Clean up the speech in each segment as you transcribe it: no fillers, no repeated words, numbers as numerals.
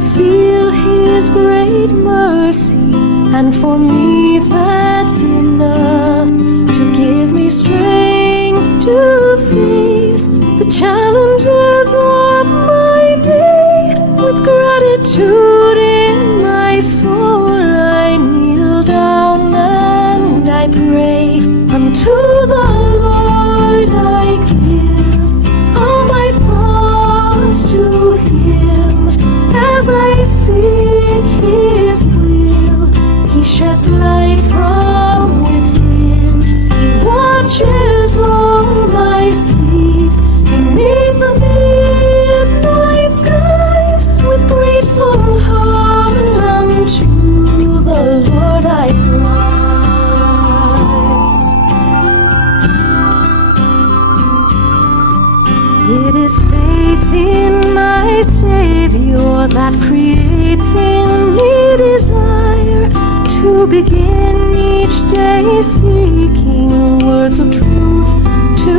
I feel His great mercy, and for me that's enough to give me strength to face the challenges of my day. With gratitude in my soul, I kneel down and I pray. Unto the Lord I give all my thoughts to Him. As I seek His will, He sheds light from within. He watches all my sleep beneath the midnight skies. With grateful heart unto the Lord I rise. It is faith in my Savior that creates in me desire to begin each day seeking words of truth to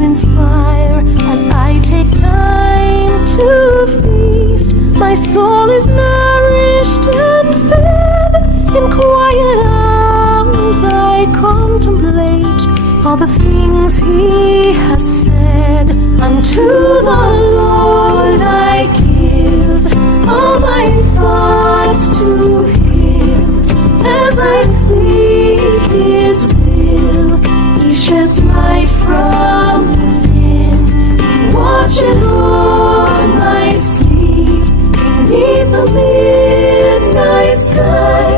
inspire. As I take time to feast, my soul is nourished and fed. In quiet hours I contemplate all the things He has said. Unto the Lord I give all my thoughts to Him. As I seek His will, He sheds light from within. He watches o'er my sleep beneath the midnight sky.